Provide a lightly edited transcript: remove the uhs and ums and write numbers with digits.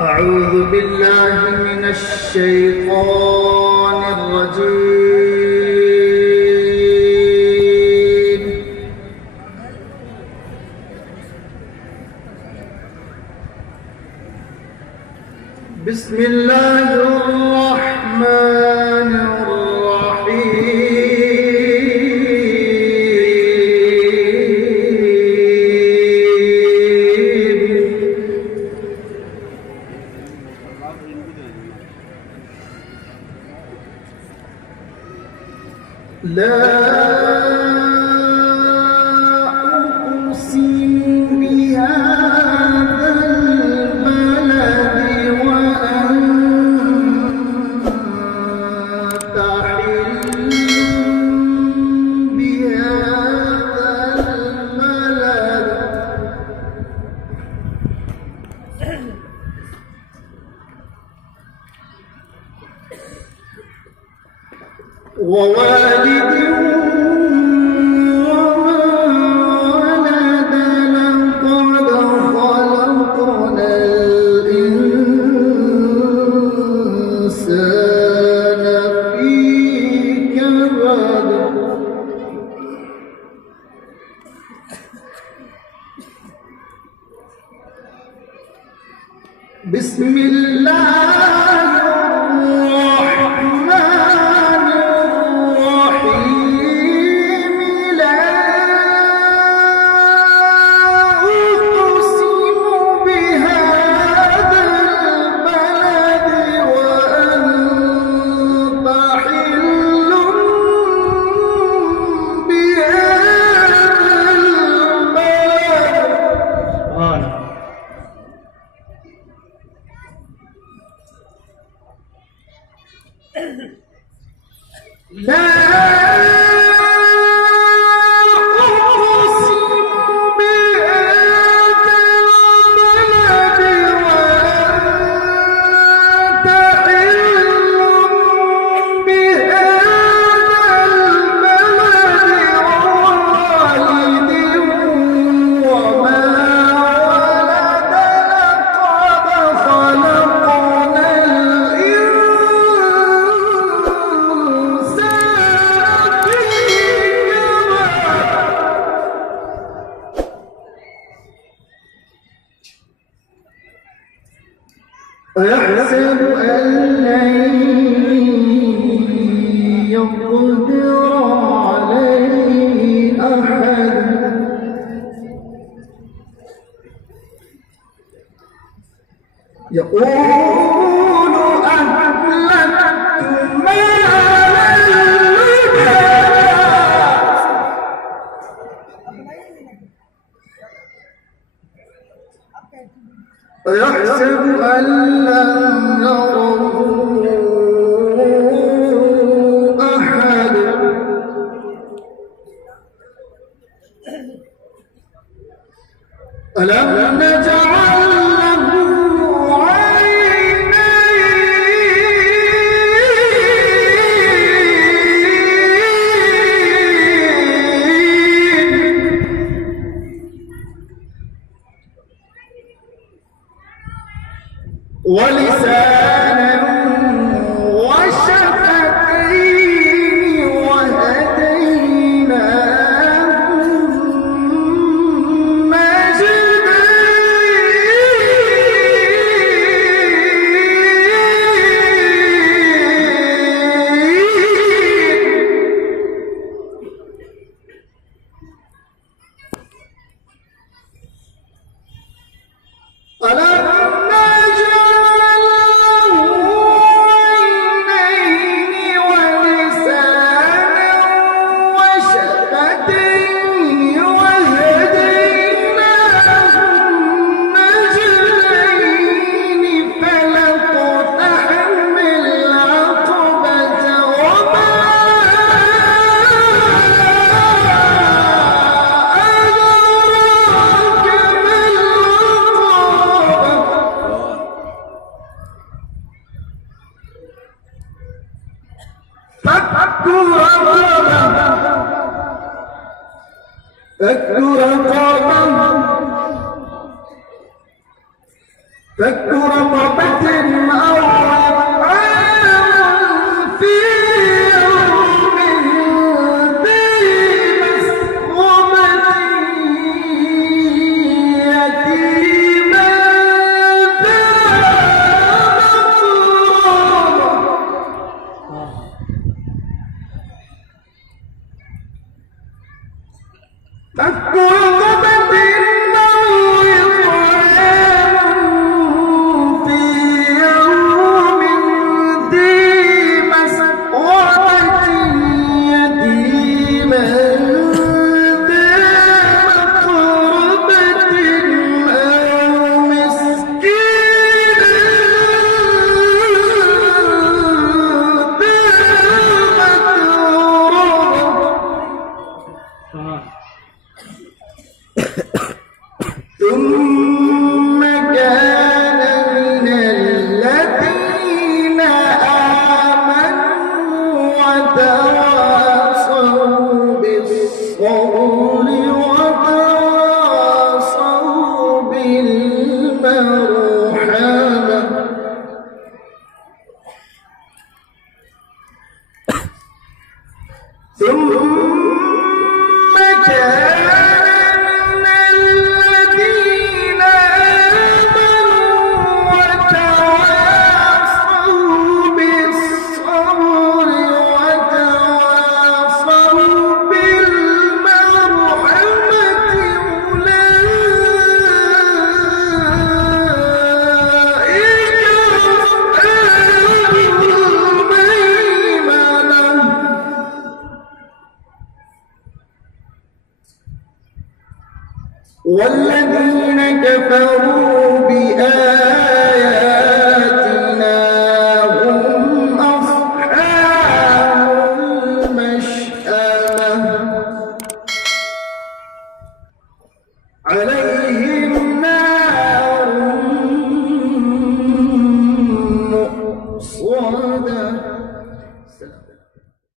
أعوذ بالله من الشيطان الرجيم. بسم الله الرحمن الرحيم. لا أقسم بهذا البلد وأنت حل بهذا البلد ووالد وما ولد لقد خلقنا الإنسان في كبد. بسم الله الرحمن الرحيم. لا أقسم بهذا البلد وأنت حل بهذا البلد. لا أقسم بهذا البلد وأنت حل بهذا البلد ووالد وما ولد لقد خلقنا الإنسان في كبد. أيحسب أن لن يقدر عليه أحد. يقول أهلكت مالا لبدا. أيحسب أن لم يره أحد. ألم نجعل له عينين ولسانا وشفتين وهديناه فك رقبة فك رقبة أو إطعام في يوم ذي مسغبة يتيما ذا مقربة أو مسكينا ذا متربة ثم كان من الذين آمنوا وتواصوا بالصبر وتواصوا بالمرحمة ثم كان من الذين آمنوا وتواصوا بالصبر وتواصوا بالمرحمة والذين كفروا